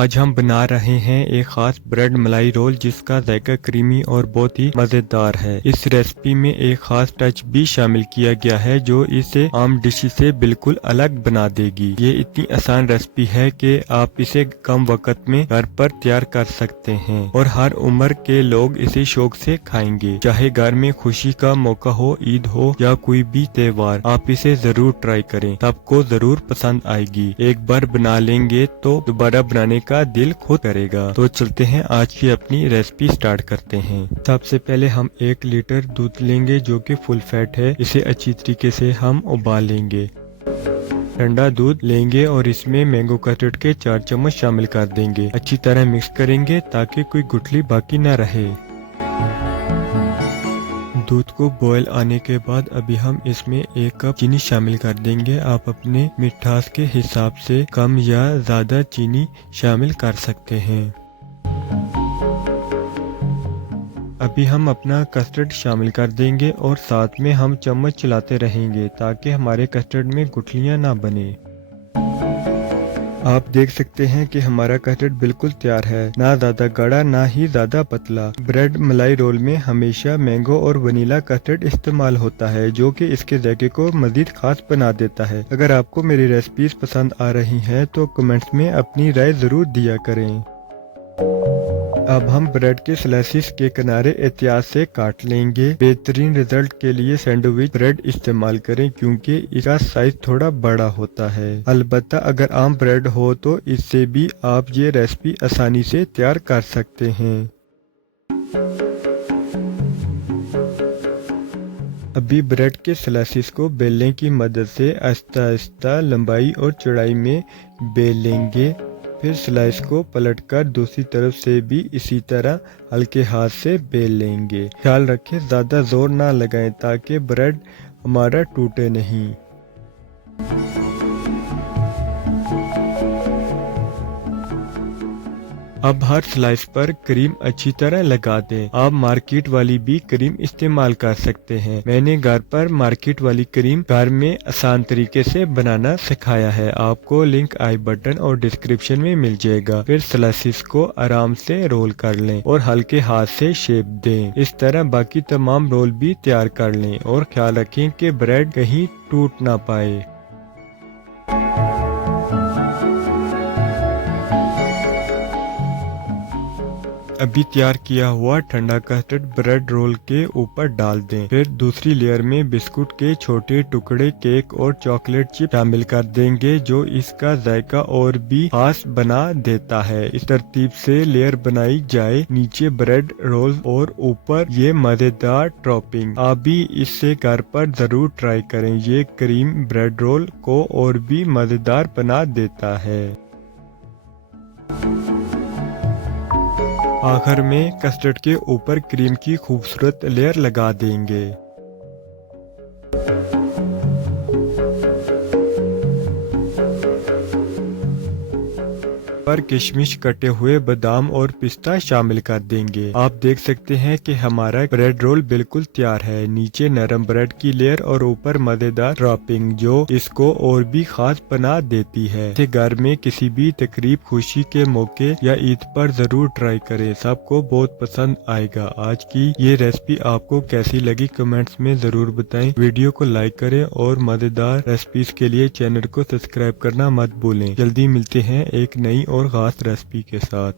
आज हम बना रहे हैं एक खास ब्रेड मलाई रोल जिसका जायका क्रीमी और बहुत ही मजेदार है। इस रेसिपी में एक खास टच भी शामिल किया गया है जो इसे आम डिश से बिल्कुल अलग बना देगी। ये इतनी आसान रेसिपी है कि आप इसे कम वक्त में घर पर तैयार कर सकते हैं और हर उम्र के लोग इसे शौक से खाएंगे। चाहे घर में खुशी का मौका हो, ईद हो या कोई भी त्योहार, आप इसे जरूर ट्राई करें, सबको जरूर पसंद आएगी। एक बार बना लेंगे तो दोबारा बनाने का दिल खुद करेगा। तो चलते हैं आज की अपनी रेसिपी स्टार्ट करते हैं। सबसे पहले हम 1 लीटर दूध लेंगे जो कि फुल फैट है। इसे अच्छी तरीके से हम उबाल लेंगे। ठंडा दूध लेंगे और इसमें मैंगो कस्टर्ड के 4 चम्मच शामिल कर देंगे। अच्छी तरह मिक्स करेंगे ताकि कोई गुठली बाकी न रहे। दूध को बॉयल आने के बाद अभी हम इसमें 1 कप चीनी शामिल कर देंगे। आप अपने मिठास के हिसाब से कम या ज्यादा चीनी शामिल कर सकते हैं। अभी हम अपना कस्टर्ड शामिल कर देंगे और साथ में हम चम्मच चलाते रहेंगे ताकि हमारे कस्टर्ड में गुठलियां ना बने। आप देख सकते हैं कि हमारा कस्टर्ड बिल्कुल तैयार है, ना ज्यादा गाढ़ा ना ही ज्यादा पतला। ब्रेड मलाई रोल में हमेशा मैंगो और वनीला कस्टर्ड इस्तेमाल होता है जो कि इसके जायके को मजीद खास बना देता है। अगर आपको मेरी रेसिपीज पसंद आ रही हैं तो कमेंट्स में अपनी राय जरूर दिया करें। अब हम ब्रेड के स्लाइसिस के किनारे एहतियात से काट लेंगे। बेहतरीन रिजल्ट के लिए सैंडविच ब्रेड इस्तेमाल करें क्योंकि इसका साइज थोड़ा बड़ा होता है। अलबत्ता अगर आम ब्रेड हो तो इससे भी आप ये रेसिपी आसानी से तैयार कर सकते हैं। अभी ब्रेड के स्लाइसिस को बेलने की मदद से आहिस्ता आहिस्ता लंबाई और चौड़ाई में बेल लेंगे। फिर स्लाइस को पलटकर दूसरी तरफ से भी इसी तरह हल्के हाथ से बेल लेंगे। ख्याल रखें ज्यादा जोर ना लगाएं ताकि ब्रेड हमारा टूटे नहीं। अब हर स्लाइस पर क्रीम अच्छी तरह लगा दें। आप मार्केट वाली भी क्रीम इस्तेमाल कर सकते हैं। मैंने घर पर मार्केट वाली क्रीम घर में आसान तरीके से बनाना सिखाया है। आपको लिंक आई बटन और डिस्क्रिप्शन में मिल जाएगा। फिर स्लाइसिस को आराम से रोल कर लें और हल्के हाथ से शेप दें। इस तरह बाकी तमाम रोल भी तैयार कर लें और ख्याल रखें कि ब्रेड कहीं टूट ना पाए। अभी तैयार किया हुआ ठंडा कस्टर्ड ब्रेड रोल के ऊपर डाल दें। फिर दूसरी लेयर में बिस्कुट के छोटे टुकड़े, केक और चॉकलेट चिप शामिल कर देंगे जो इसका जायका और भी खास बना देता है। इस तरतीब से लेयर बनाई जाए, नीचे ब्रेड रोल और ऊपर ये मजेदार टॉपिंग। आप भी इससे घर पर जरूर ट्राई करें। ये क्रीम ब्रेड रोल को और भी मजेदार बना देता है। आखिर में कस्टर्ड के ऊपर क्रीम की खूबसूरत लेयर लगा देंगे। पर किशमिश, कटे हुए बादाम और पिस्ता शामिल कर देंगे। आप देख सकते हैं कि हमारा ब्रेड रोल बिल्कुल तैयार है। नीचे नरम ब्रेड की लेयर और ऊपर मजेदार टॉपिंग जो इसको और भी खास बना देती है। इसे घर में किसी भी तकरीब, खुशी के मौके या ईद पर जरूर ट्राई करें, सबको बहुत पसंद आएगा। आज की ये रेसिपी आपको कैसी लगी कमेंट्स में जरूर बताएं। वीडियो को लाइक करें और मजेदार रेसिपीज के लिए चैनल को सब्सक्राइब करना मत भूलें। जल्दी मिलते हैं एक नई और खास रेसिपी के साथ।